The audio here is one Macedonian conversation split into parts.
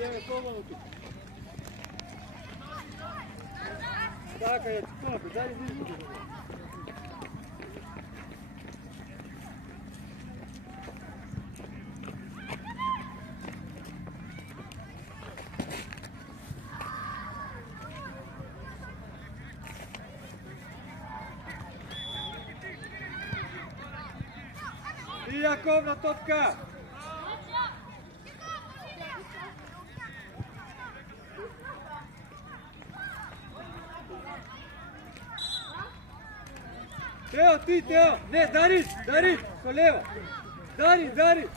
Ideme slobodno tu. Tako je, napred, dalje blizu. Jakovna topka. Teo, ti, Teo. Ne, Darin, ko levo. Darin.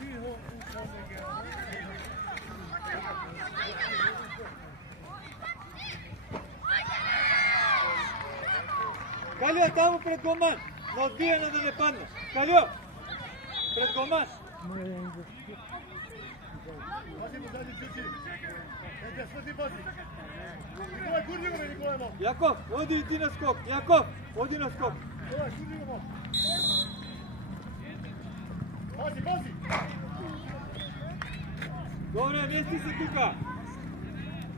Kalio, tamo pred golman. Na odbijanje da ne padne. Kalio. Pred golman. Jakov, odi i ti na skok. Jakov, odi na skok. Pazi! Dobro, mjesti se tuka.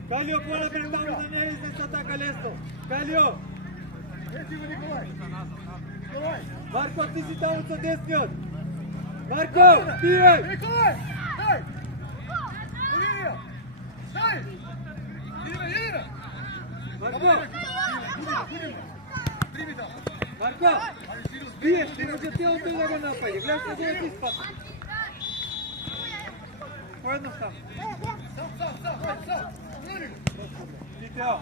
Kalio, pona pred tamo da ne izne sa taka lesno. Kalio. Nikolaj! Marko, ti si tamo sa desni od. Marko, stivaj! Nikolaj! Daj! Olivija! Daj! Ideme! Marko! Primi tamo! Marko! Biješ, ne može ti on to da ga napade. Gledaš na gledaj ti spasa. Pojednostavno. Sam! Ti Teo.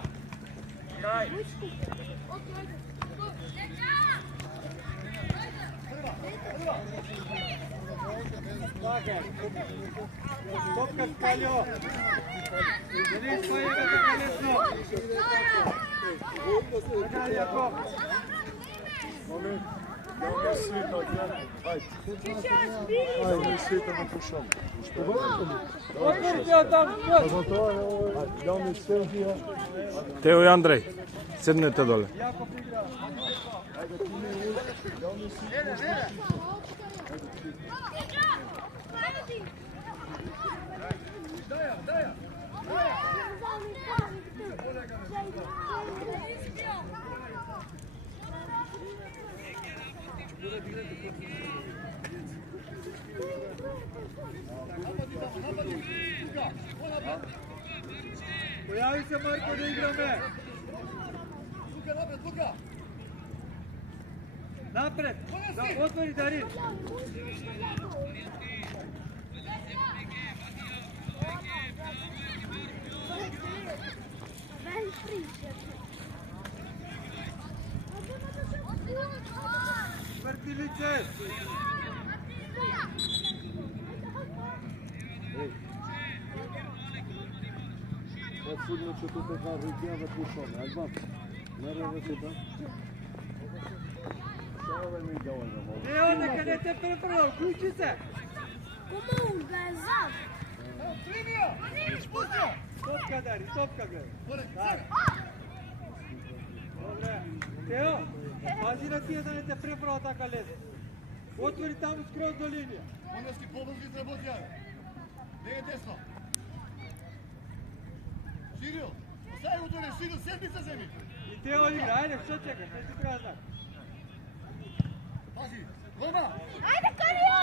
Daj. Topka Kalio. Ne spajega za kalesno. Daj, Jakov. Moment, da ne svita odjena. Ajde, ne svita na pušom. Otvorite od tamo, Pa zato je ovo, da mi Sergija. Teo i Andrej, sednete dole. Jakov igra. Ajde, ti mi uči, da mi svita. Daja! Pojavi se Marko da igrame. Luka! Napred, da otvori Darin. Vrtilice. Sigurno će tu така рутија да пушаме, албам. Не рада се да. Шава ми доволно. Ео, нека не те преправа, уклучи се. Кому ga je zad? Linija! Spustio! Topka Dari, topka gleda. Dobre. Teo, pazi na tije da ne te preprava taka lesa. Otvori tamo skroz do linije. Moneski pobrži treba odjave. Ne je desno. Širil! Ostaje utvore, Širil, sedmica zemlji! I Teo igra, ajde, što čekaš, ne ti treba znak. Pazi! Roma! Ajde, Kalio!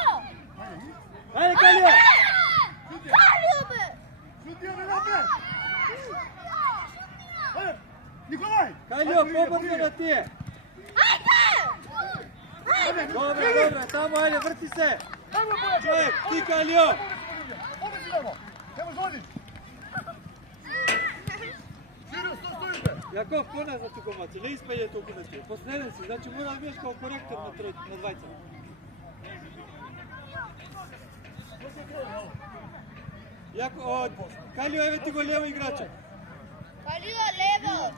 Ajde, Kalio! Kalio be! Šutio me napred! Ajde! Nikolaj! Kalio, pobrzo na tije. Ajde! Dobre, tamo, ajde, vrti se. Čovjek, ti Kalio! Obezidamo! Nemo zvoditi! Širil, stojite! Jakov, ko nas za tu komaciju, ne ispalje toliko na tije. Posleden si, znači moram biješ kao korektor na dvajca. Kalio, evo ti go lijevo igrača. Kalio, levo!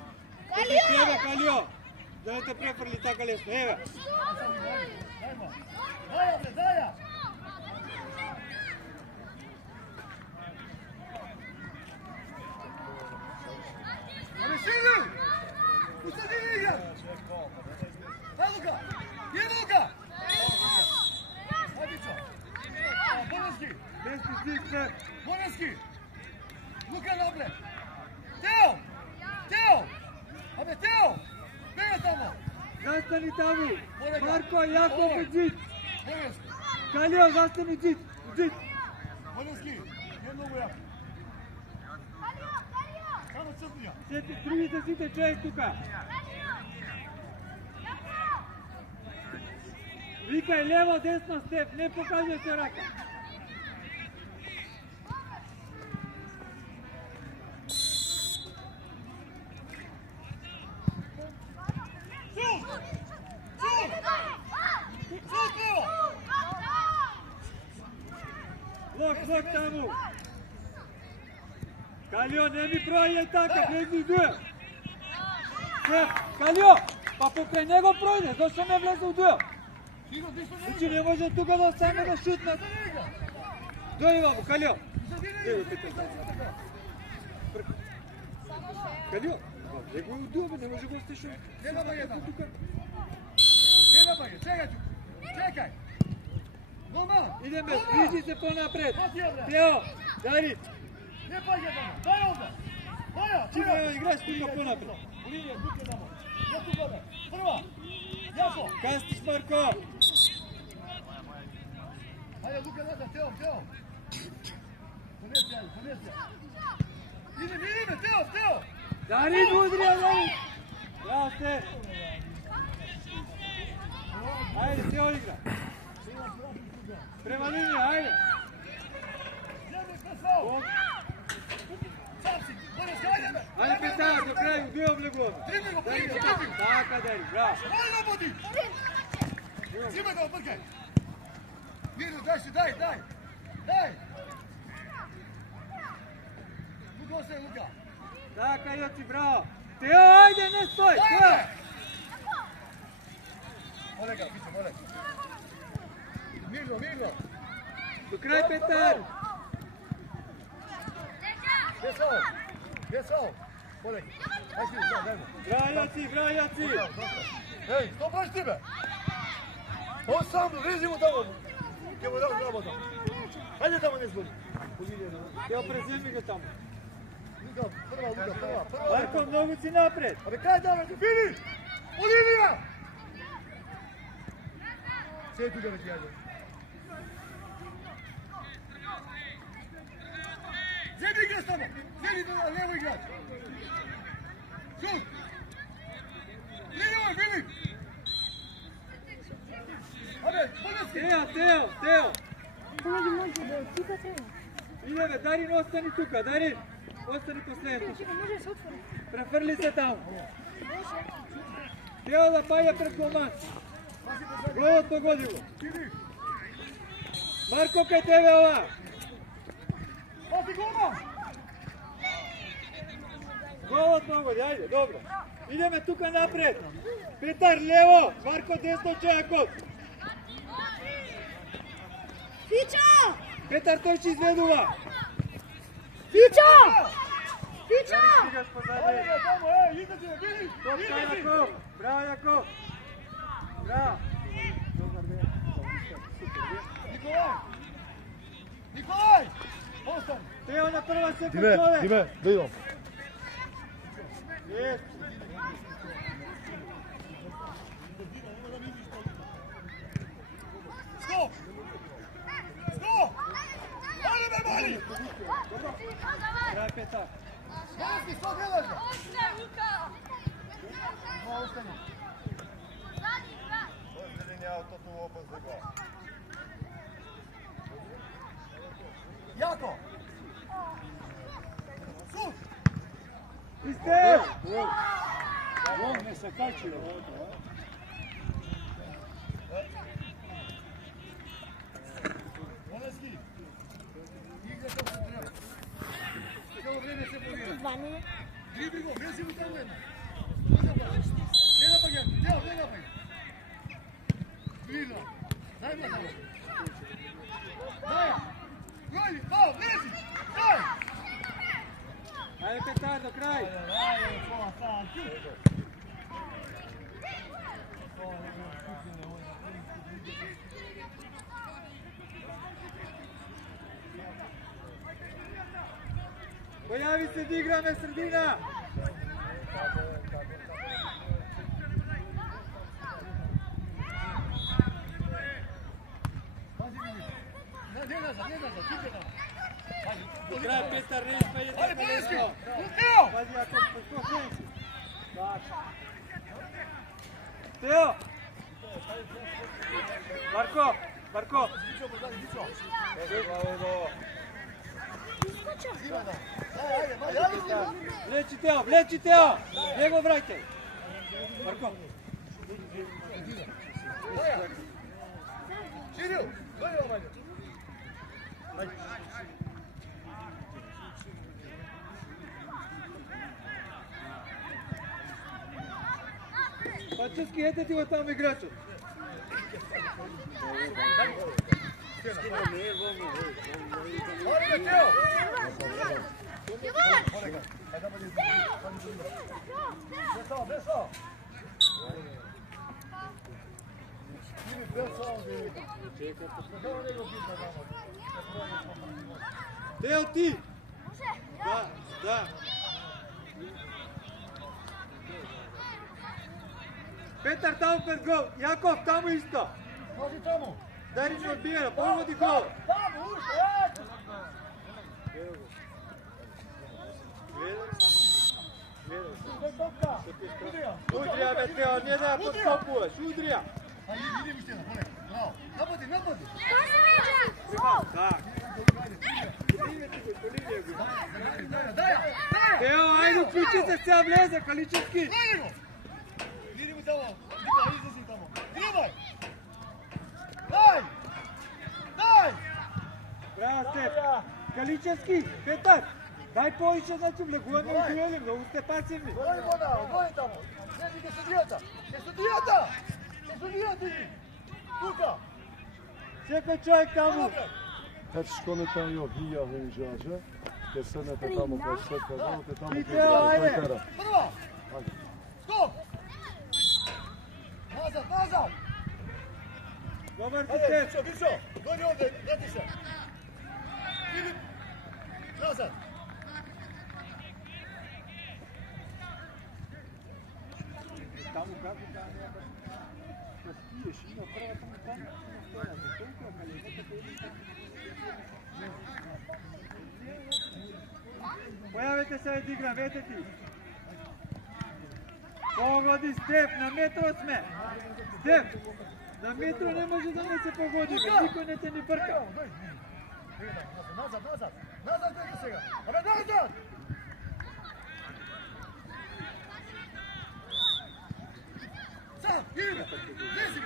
Kalio! Kalio! Da ne te preprli taka lesna, evo. Daja, bre, daja! Ali Širil! Usta ti igra! Daj Luka! Nije Luka! Ajdićo! Boneski! Deski, zdik, sve. Boneski! Luka napred! Teo! Teo! Абе, Тео! Бега тамо! Застани таму! Олега. Марко, Јаков и Джит! Волински! Калио, застани Джит! Джит! Волински! Не многу јако. Само цртија. Сети, другите сите човек тука! Викај лево, десно, Степ, не покажи се рака! Блок таму! Калио, не ми пројде така, влези дуел! Степ, Калио, па покрај него пројде, зашто не влезе у дуел? Значи не може тука да остане да шутнат. Дојди ваму, Калио! Калио, него е у дуел, не може да остеш. Не напаѓај тамо. Не напаѓај, чекај тука. Чекај. Нормално. Идеме, движи се понапред. Тео, Дарит, Не паѓај тамо. Дај овде. Дај, ти не играш тука понапред. Линија, тука тамо. Ја тука бе. Прва. Јако. Кастиш, Марко. Ајде, Лука назад, Тео, Тео. Понеси, ајде, понеси. Иде, Тео. Дарит, удри, Дарит. Браво, Степ. Ајде, Тео игра. Према линија, ајде. Земе красаво. Сапси, понеси, ајде бе. Ајде, Петар, до крају, две облегуваме. Трими го, Дарит, трими го. така, Дарит, браво. Ајде да буди. Зима го, бркај. Миро, дај. Дај. Лука се, Лука. Така, Јоци, браво. Тео, ајде, не стој. Дај, Тео. бе. Олега, пише, Олег. Миро. До крај, Петар. Gdje se ovo? Olek. Aj ti, дай му. Браво, Јоци. Ej, što praviš ti be? On sam, rizi mu tamo. Ке му dam работа. Ajde tamo ne zbori. Тео, преземи го таму. Luka, prva. Марко, многу си напред. Абе, kaj dame, ti bili? Olivija! Sve tu gledati, ajde. Zemi igrač tamo! Zemi na levo igrač! Šut! Lijevo, Filip! Абе, Boleski! Тео. Идеме, Дарин, остани тука, Дарин. Остани последно. Префрли се таму. Тео да паѓа пред голман. Голот погоди го. Марко, кај тебе ова. Паси голман! Голот погоди, ајде, добро. Идеме тука напред. Петар лево, Марко десно, Чајаков. Фича! Петар, тој ќе изведува. Фича! Фича! Стигаш позади. Ajde, tamo, iza ti, vidi! Топка, Јаков. Браво, Јаков. Браво. Nikolaj! Ostani! Тео на прва секунда човек. da idem. Jest. Stop! Stop! Ajde me mali! Браво, Петар. Boleski, što gledaš ga? Ma, ostani. Jako! Sud! Исте! Он не се качи. Boleski! Igra kako se treba. Cijelo vrijeme se povira. Dribli go, mesi mu tamo jedna. Ne napagaj, Teo, ne napagaj. Mirno, daj me tamo. Daj! Goli, pao, lezi! Daj! Ајде, Петар, до крај. Појави се да играме средина. Не назад, типе там. Играј Петар, не испајете. Ајде, Бојски! Тео! Пази, ако спокојници. Тео! Марко! Влечи Тео! Не го враќај. Марко! Кирил, дојди оваќе. Пачески, ете ти го таму играчот. Орга, Тео! Бесо! Тео, ти! Да. Петар таму пред гол. Јаков таму исто. Може таму. Дарич одбиена, поводи гол. Таму, уште, Удрија, бе, Тео, не да ја подстопуваш. Удрија. Иди уште една, полека. Браво. Напади. Дај. Тео, ајде, уклучи се, сега влезе, Каличевски. Види му само. Никола, излези тамо. Трибај. Дај. Браво, Степ. Каличевски, Петар. Дај повише, значи, влегуваме у дуели, многу сте пасивни. Дојди тамо. Следи ке судијата. Иди. Тука. Секој човек таму. Kad školita jo hija hujžaže, te sednete tamo kod svetka zavote, tamo kod Piteo, ajde. Petara. Prva. Stop. Nazad. Dobar ti, Ajde, Step. Bićo. Dođi ovde, vrati se. Filip. Nazad. Таму како да спиеш, има прва таму стоја, за толку калинета Појавете се да играм, ете ти. Погоди, Степ, на метро сме. Степ, на метро не може да не се погоди, никој не те ни брка. Назад, дете сега. Абе, назад. Сам, иди.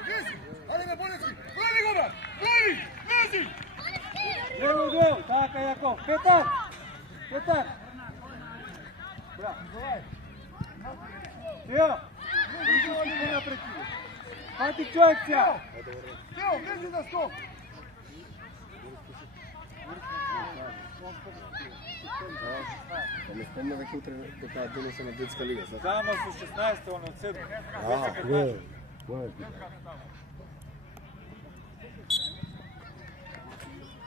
Лези. Ајде ме, Болецки. Гони го, брат. Лези. Лево гол, така Јаков. Петар. Браво. Тео, пришли се напред. Пати човек сега. Тео, влези на скок. Не спомня веќе утре дека донесе на детска лига. Само со 16, он од 7.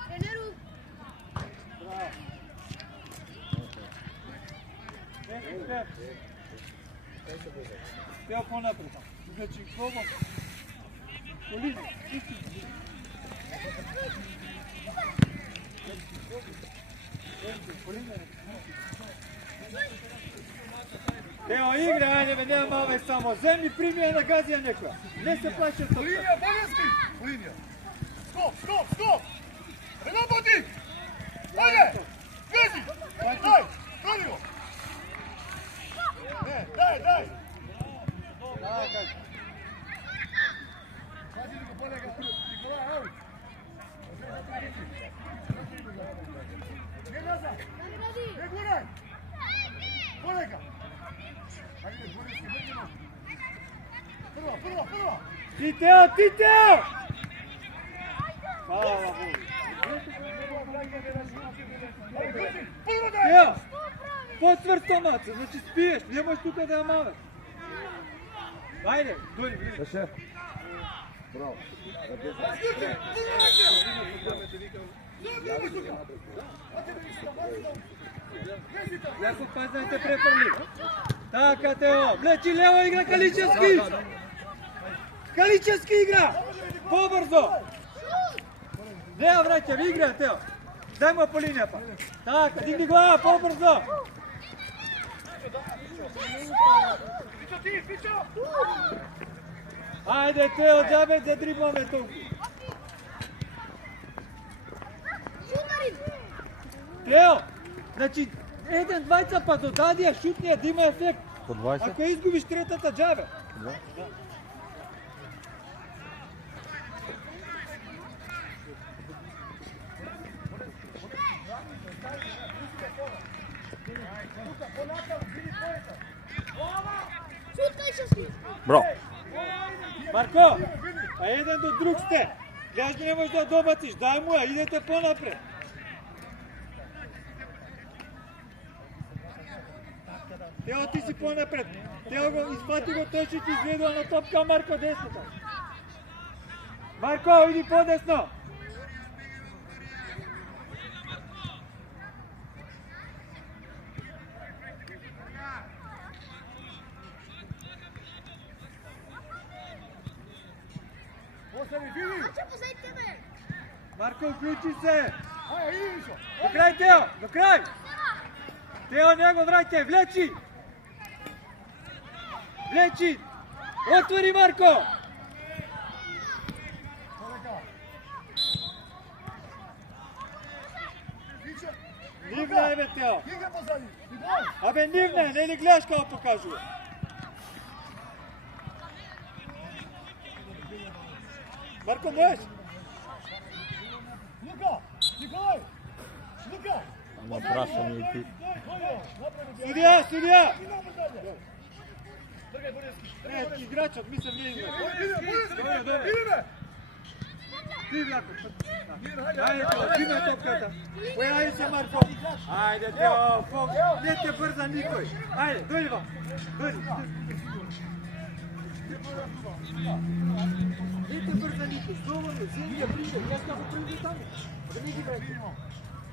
Тренеру. Тео понапред. Значи, пробам. Колини, исти. Тео, игра, ајде бе, нема маме само. Земни прими ја на газија некоја. Не се плаша со Линија, Болецки. Линија. Стоп. Абе, напади. Ајде. Лези. Дај. Гони го. Не, дај. Пази го, полека. Николај, аут. Не назад. Не гурај. Полека. Ајде, Болецки, мрти ног. Прва. Ти Тео! Фала Богу. Тео! Потврсто маца, значи спиеш, не можеш тука да ја маваш. Ајде, дојди. Беше? Браво. Jakub, pazi da te prefrli. Така, Тео. Влечи лево, игра Каличевски. Каличевски игра. По-бързо. Не я враќам, игра, Тео. Дай му по линија па. Така, дигни глава, по-бързо. Ајде, Тео, џабе да дрибаме толку. Тео, значи, еден, двајца па додадија шутнија да има ефект. По 20? Ако изгубиш третата џабе. Да. Браво. Марко, а еден до друг сте. Гледаш да не можеш да добатиш, дай му ја, идете понапред. Тео, ти си понапред. Тео го изпати го, тој ќе ти изведува на топка Марко десната. Марко, иди подесно. Марко, уклучи се! До крај, Тео! До крај! Тео, не го враќај! Влечи! Влечи! Отвори, Марко! Нивна е, бе, Тео! Абе, нивна е, не ли гледаш како покажува? Марко, можеш? Ама прашам и ти. Судија, судија! Не, играчот, мислам не играч. Добре, добре. Ти, Јаков. Ајде, взима топката. Појави се, Марко. Ајде, Тео, фок. Не те брза никој. Ајде, дојди вам. Дојди. Не те брза никој. Доволно, земја ближе. Јас ќе го пријди таму. Да не ги враќаш.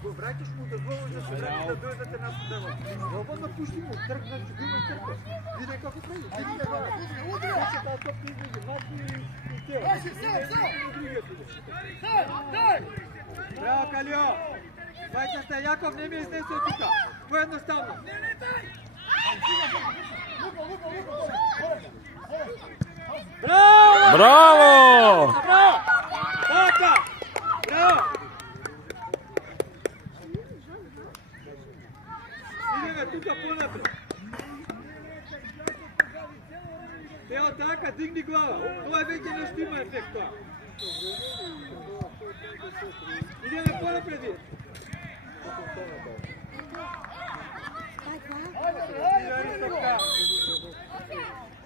Го враќаш му да доволиш да се врати да дојдете на судево. Слободно пушти му, тргнаш, го има трпе. Виде како прави. Виде како. Вече таа топка измеѓу Марко и Тео. Браво, Калио! Вајте сте, Јаков не ми е изнесел тука. Поедноставно. Браво! Браво! Браво! Така! Браво! Идеме тука понапред. Тео, така, дигни глава. Ова веќе нешто има ефект тоа. Идеме понапред.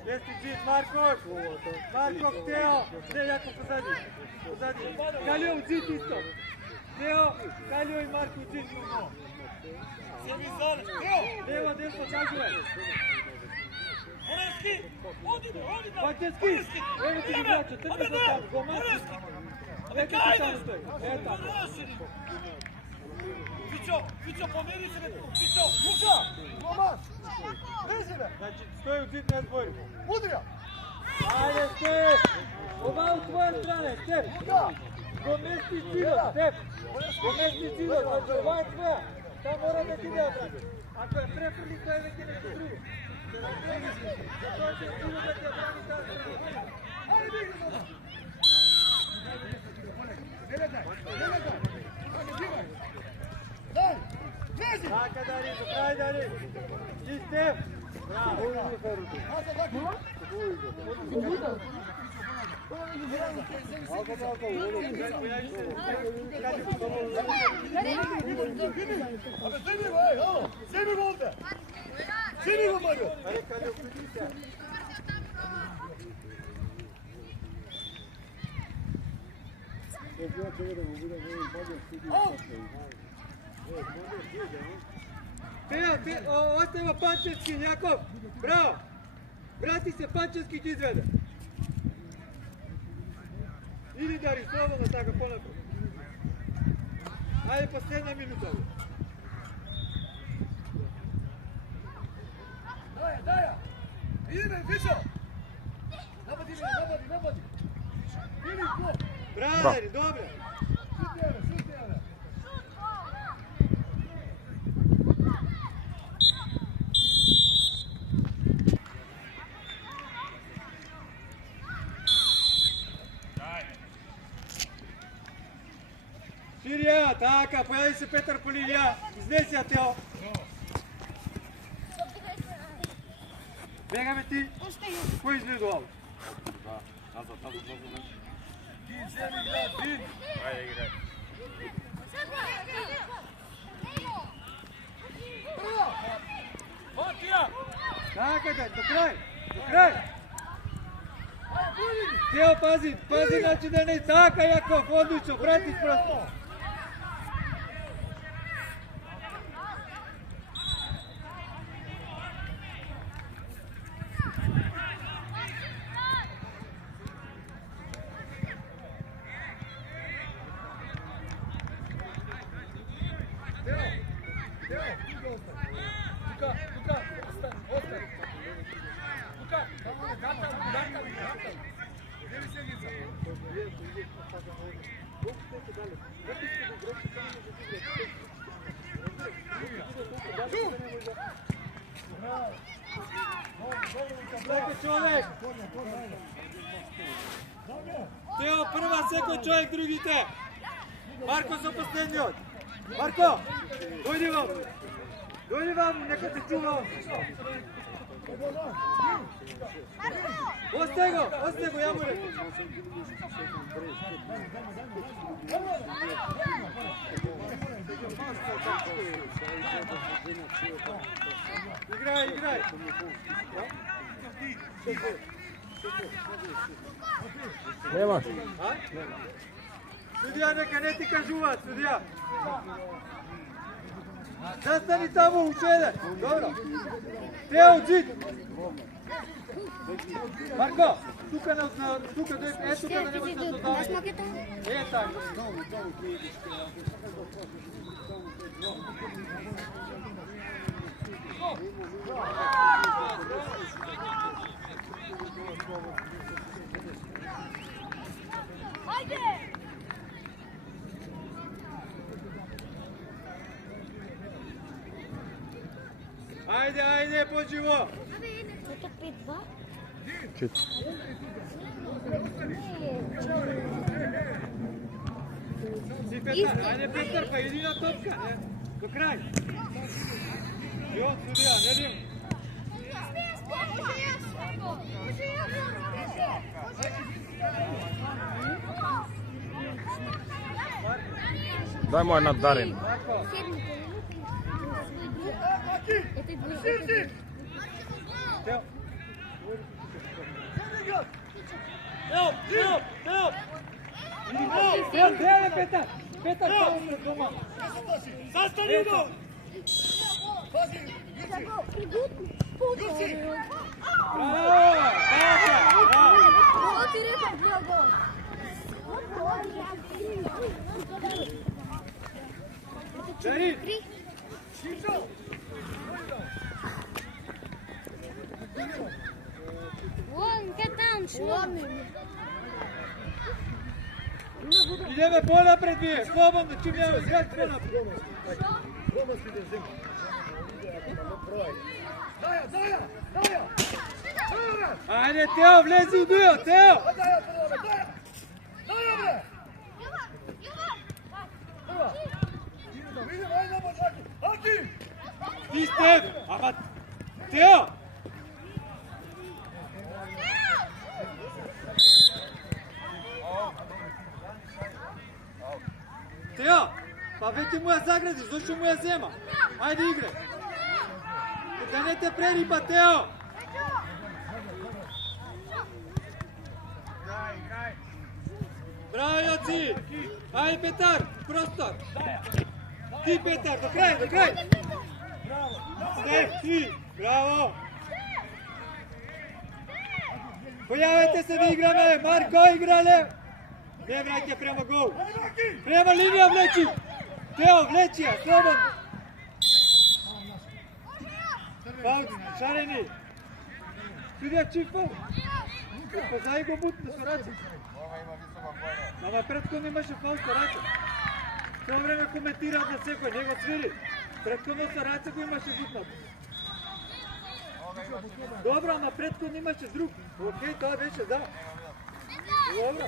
Jesti Đit, Markov! Markov, Teo! Ne, Jakov, pozadi. Pozadi. Kalio u Đit isto. Teo, Kalio i Marko u Đit. Levo, desno, kažuje. Pačeski! Evo ti igrača, trka za tamo, go Marko. Neka ti tamo stoji. E tako. Fićo, pomiri se, Fićo, Luka, Lomas, Vezire. Znači, stoji u Đit, ne zbori. Udrija. Ajde, Stef! Ova u tvoje strane, Stef! Go mesti Cilo, Stef! Go mesti Cilo, znači ova je tvoja. Ta mora da ti ide obrati. Ako je prefrli, to je neki nešto drugo. Da nam pregiš, to će Cilo da ti obrani ta strana. Ajde, bigri sada. Ne gledaj. Ajde, bigri. Daj, vezi! Така, Дари, до край, Дари! Ти, Стеф! Браво! Hajde, tako. Abi seni mi? Alo, seni mi oldu? Seni mi oldu? Ајде, Калио, уклучи се! Тео, остава Панчевски, Јаков! Браво! Врати се, Панчевски ти изведе! Иди, Дари, слободно така понапред! Ајде, последна минута! Daja! Ideme, Fico! Napadi, napadi! Ili, go! Браво, добре. Šuti, ale! Ширија, така, појави се Петар по линија. Изнеси ја, Тео. Бегаме ти. Кој изгледувал? Din, zemi, grad, din! Ајде играј. Така да, до крај. До крај. Тео, пази, значи да не така, Јаков, одлично, пратиш просто. Teo, Luka, ostani. Luka, ostani. Luka, tamo je gatavi. Gdje mi sjednica? Секој човек. Тео, прва секој човек, другите. Марко со последниот. Марко, дојди вам, нека те чува он. Остай го, ја му рекам. Играј. Немаш. Судија, нека не ти кажуваат, судија. Застани таму, учеде. Добро. Тео, джит. Марко, тука дојде, ето тука да немаш да додаваш. Така. Ајде, поживо. Это 5-2? Чит. Си Петар, ајде Петар, па иди на топка, не? До крај. Јо, судија, не дим. Дај мој надарен. Марко, Это 2. Тео. Тео, Петар. Петар, таму дома. Zastani Udo! Pazi, Juci! Браво, така, браво. Что ты рекал, Диого? Дари. Šipšo! Вон, там, шломи. Идеме понапред вие, слободно, чим нема згад понапред. Дома си да взема. Daja! Ајде, Тео, влези у дуел, Тео! Daja, bre! Idemo, ajde, Aki! Ти Стеф, ама Тео! Тео, па веќе му ја заградиш, зашто му ја зема? Ајде игре. Да не те прерипа, Тео! Браво, Јоци! Ајде, Петар, простор! Ти, Петар, до крај! Стеф, ти! Браво! Појавете се да играме! Марко, играле! Не враќа према гол! Према линија влечи! Тео, влечи ја, слободно! Пауза, шарени! Видя чифа. Позај го бутна со раце. Ама предходно имаше фаул со раце. Цело време коментираат на секој, не го цвили. Предходно со раце го имаше бутнат. Добро, ама предходно имаше друг. Океј, тоа беше да. Добро.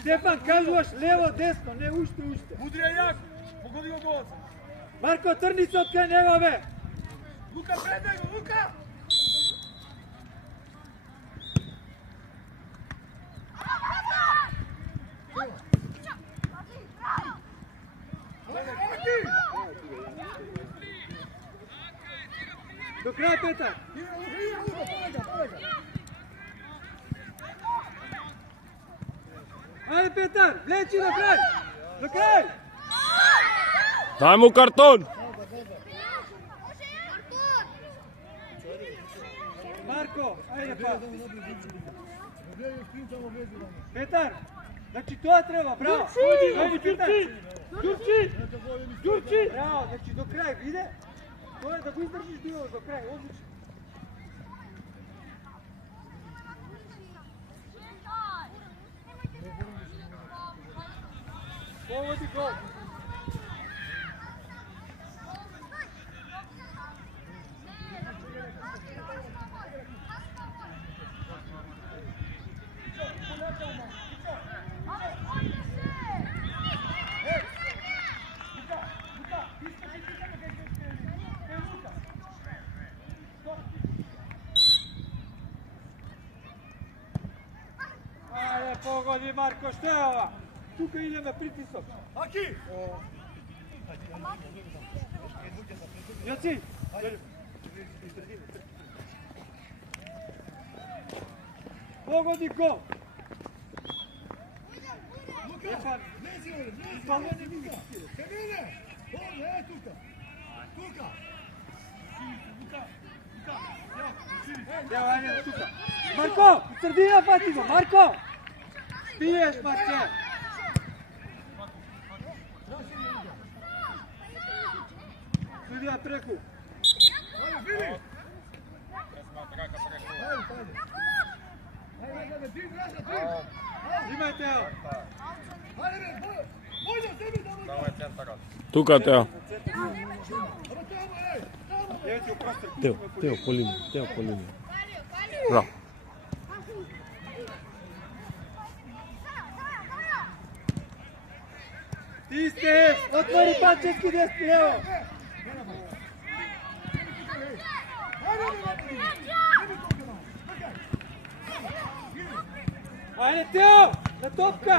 Стефан, кажуваш лево, десно, не уште. Удрија јак, погоди го голот. Марко, трни се од кај него, бе. Лука пред него, Лука! До крај, Петар. Ајде, Петар, влечи до крај. До крај. Дај му картон! Марко, ајде па. Петар, значи тоа треба, браво. Ајде, Петар. Ѓурчи. Браво, значи до крај, виде. Тоа е да го издржиш дуелот до крај, одлично. Поводи гол. Ајде, погоди, Марко, што е ова? Тука идеме притисок. Аки! Јаци! Погоди гол! Лука! Лези, изпалени Лука! Кемине! Овде, е тука! Тука! Ја, ајде, тука. Марко, средина фати го, Марко! Пиеш, Марке! Судија преку. Имајте ја. Тука, Тео. Тео, Тео, по линија. Браво. Ти сте, отвори Панчевски десно лево. Ајде, Тео, на топка.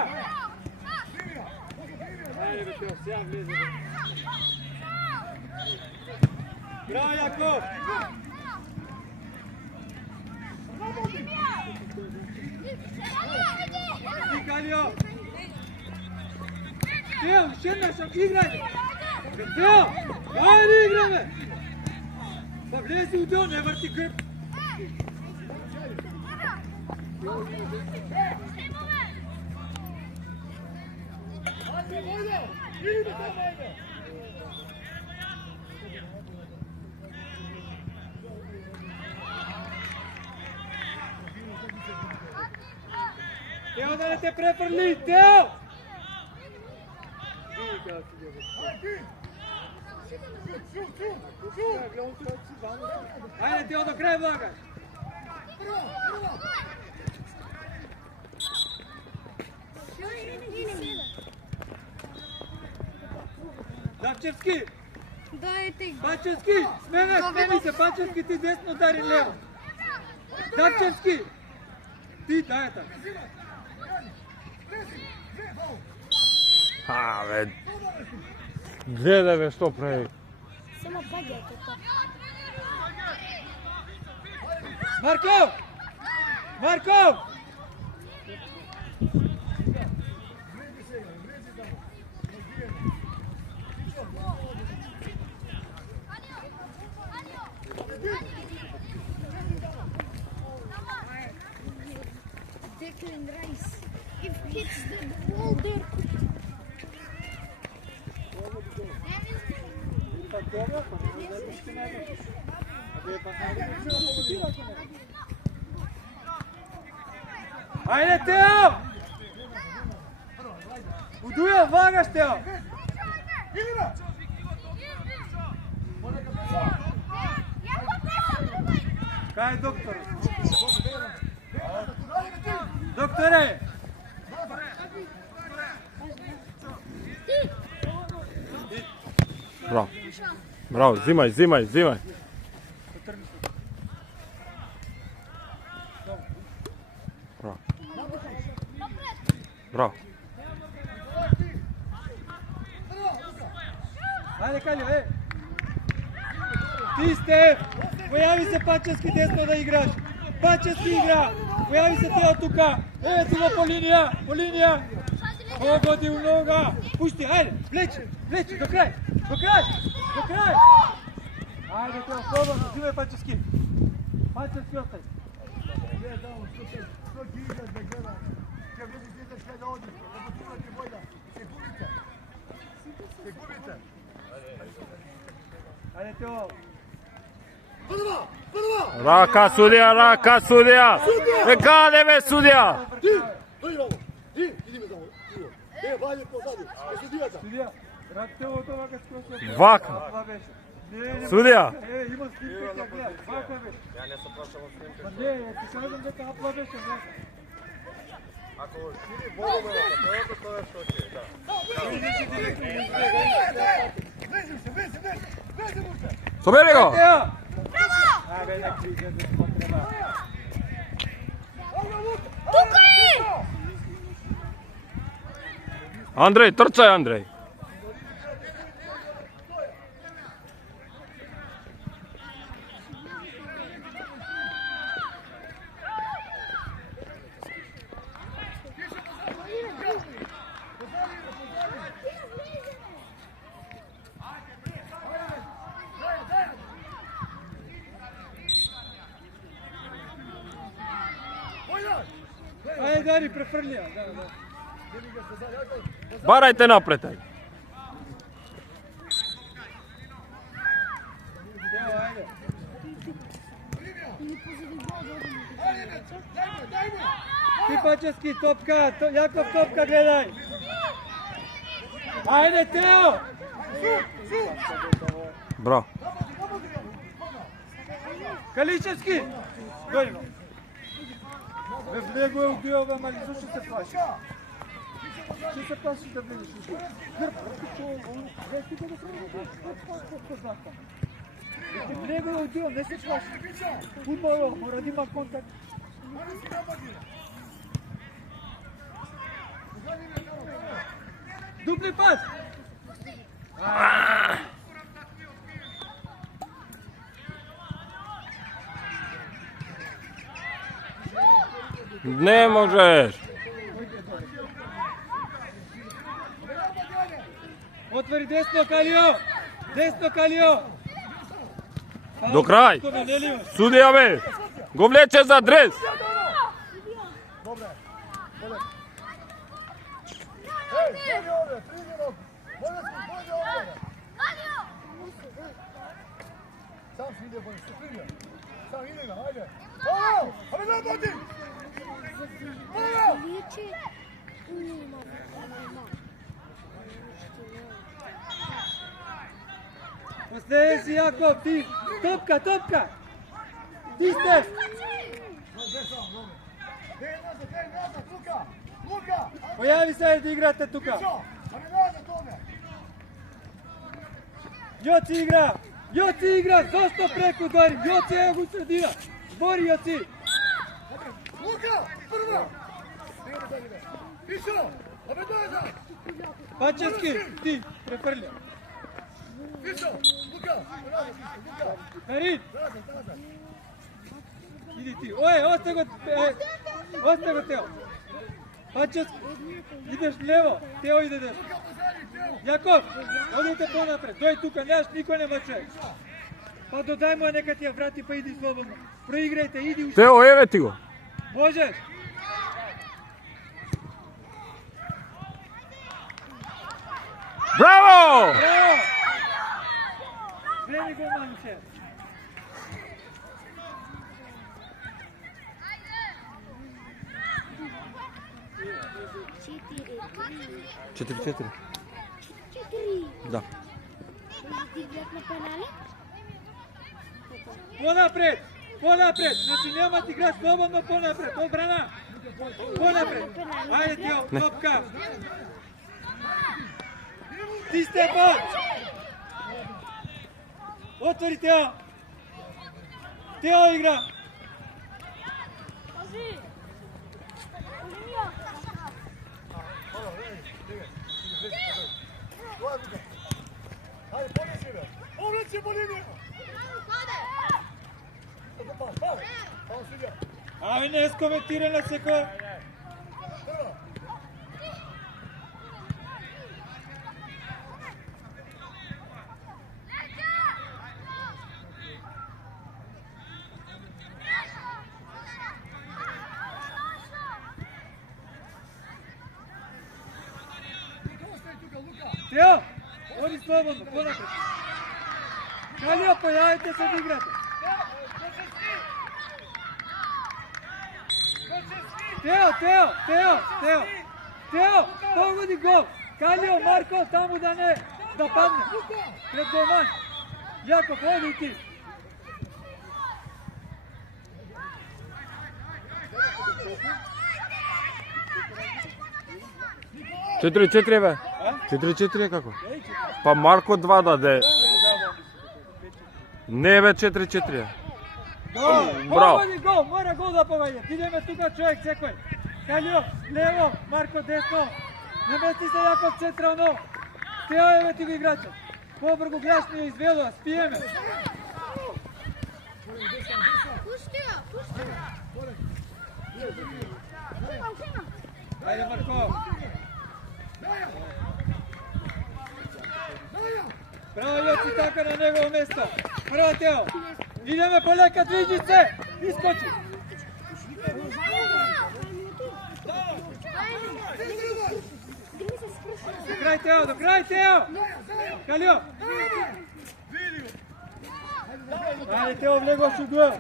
Ајде, бе, Тео, сега влезе. Браво, Јаков. Ти, Калио. Тео, уште еднаш, играјме. Тео, ајде играме. Па влези у дел, не врти грб. Тео, да не те префрли, Тео! Ајде, Тео, до крај влагаш. Давчевски! Пачевски! Смени се, Пачевски, ти десно удари лево. Давчевски! Ти, дај така. Бе. Гледај, бе, што прави. Само паѓате тоа. Марков! Марков! Declan Rice. If hits the ball there. Ајде, Тео! Удуја, вагаш, Тео! Кај е доктор? Докторе! Браво. Браво, зимај, зимај, зимај. Браво. Браво. Ајде, Калио, Ти, Стеф! Појави се Пачевски десно да играш. Пачевски игра! Појави се Тео тука. Еве ти го по линија. Погоди у нога. Пушти, ајде, влечи, до крај. Ајде, Тео, слободно, живе Пачевски. Пачевски остај. Ајде, Тео. Рака судија. Е каде бе судија? Судија, Тео тоа ка скоро. Вака. Судија. Има снимка, ќе гледаш. Вака беше. Ја не се прашувам снимка. Не, ти кажам дека апла беше. Ако шири Богу ме вака, тоа што ќе, да. Собери го. Ајде, не криче, не потреба. Тука е! Андреј, трчај, Андреј. Ајде, Дари, префрлија. Барајте напред. Тео, ајде. Ти Пачевски, топка, Јаков топка, гледај. Ајде, Тео! Браво. Каличевски! Дојди го. Бе, влего е удио, ама ли зашто се плаши? Че се плаши да влезеш удио? Грб, ти го да се знака. Влего е удио, не се плаши. Фудбало, мора да има контакт. Дупли пас! Не можеш. Отвори десно, Калио! Десно, Калио! До крај. Судија бе. Го влече за дрес. Сам си иде бој, сам иде, ајде. Абе, да боди! Личи нема. Остави си, Јаков, ти! Топка! Ти сте! Појави се да играте тука! Јоци игра! Зошто преку Дори? Јоци е го средина! Збори, Јоци! Лука, прво! Пишо! Абе, дојда! Пачевски, ти, префрля! Пишо! Лука! Карин! Иди ти! Остай го, Тео! Пачевски, идеш лево, Тео иде десно. Јаков, одите понапред, дој тука, неаш никој нема човек. Па додај му, нека ти ја врати, па иди слободно. Проиграјте, иди уште. Тео, еве ти го. Можеш? Браво! Браво! Стани го малче. Четири. 4-4. Да. Играат на пенали? Понапред! Понапред! Значи нема да игра слободно понапред. Одбрана! Понапред! Ајде Тео, топка! Ти сте бал! Отвори Тео! Тео игра! Hajde, pomesi me! Povleći po liniju! Samo sudja! Ајде не скоментира на секој! Тео, оди слободно, понапред. Калио, појавите се да играте. Тео, погоди гол. Калио, Марко, таму да не да падне. Пред голман. Јаков, оди ти. Четири, бе. 4-4 како? Па Марко 2 даде. Не бе 4-4. Гол, Браво. погоди гол, мора гол да поведе. Идеме тука човек секој. Калио, лево, Марко десно. Намести се Јаков централно. Тео еве ти го играчот. Побргу грешно ја изведува, спиеме. Ајде Марко. Браво Јоци, така на негово место. Браво Тео. Идеме полека, движи се. Искочи. До крај Тео. Калио. Ајде Тео, влегош у дуел.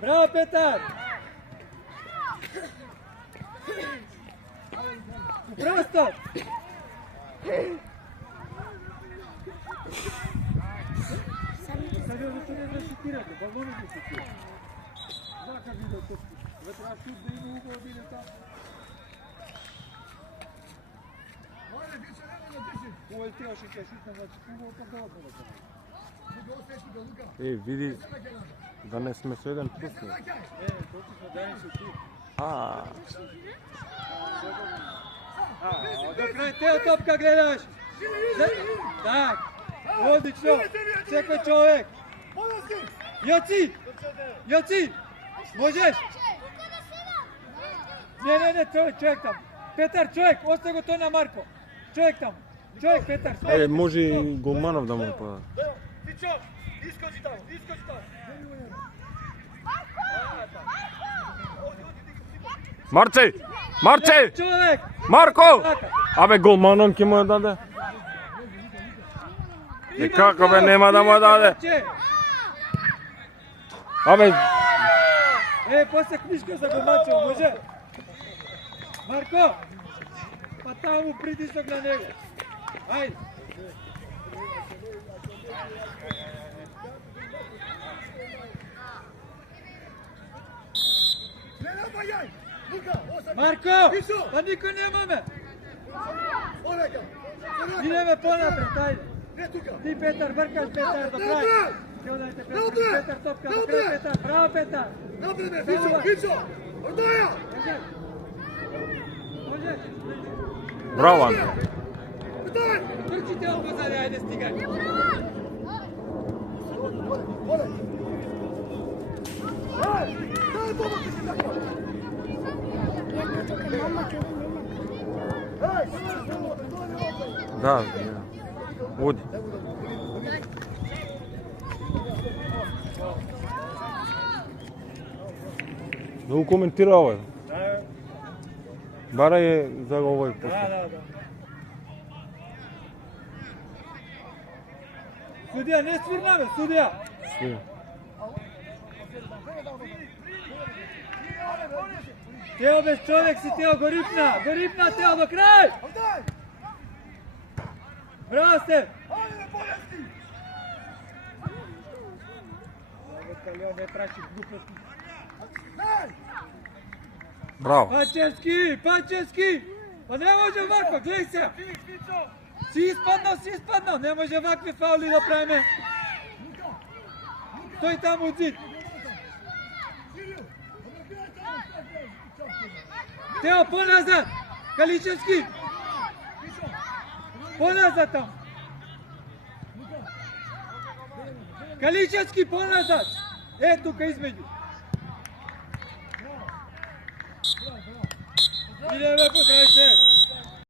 Браво Петар. Просто! Сега да не защитирате, балони да се тира. Зака видео тъпки. Вътре аз шут да има угол биде там. Ovo je Teo ще шутна, значи угол там да отбора. Види, да не сме со еден плюс. Толку сме дани со ти. До крај Тео топка гледаш. Так, одлично. Секој човек. Јоци, можеш? Не, човек там. Петар, човек, остави го тој на Марко. Човек там. Човек, Петар. Може и голманов да му пада. Тичо, искочи таму. Марце! Човек. Марко! Абе, голманом ќе му ја даде. И како бе, нема да му ја даде. Абе, После книжка за голмачо, може? Марко! Па таму притисок на него. Ајде. Марко! Па никој немаме! Идеме понапред, ајде! Ти Петар, вркаш Петар, до крај! Петар топка, до крај Петар, браво Петар! Пичо! Ордаја! Може? браво, Андре. Трчите од позади, ајде стигај! Дај помоки си така! Да, оди. Да го коментира овој. Барај за овој после. Да. Судија, не свирна, бе, судија. Тео без човек си, Тео, го рипна, Тео, до крај! Браво сте! Калио не праши глупости. Браво. Пачевски! Па не може ваква, гледај се! Си испаднал, не може вакви фаули да правиме. Стој таму од зид. Тео, поназад! Каличевски! Поназад таму! Каличевски, поназад! Е, тука измеѓу. Иде, бе, подај се!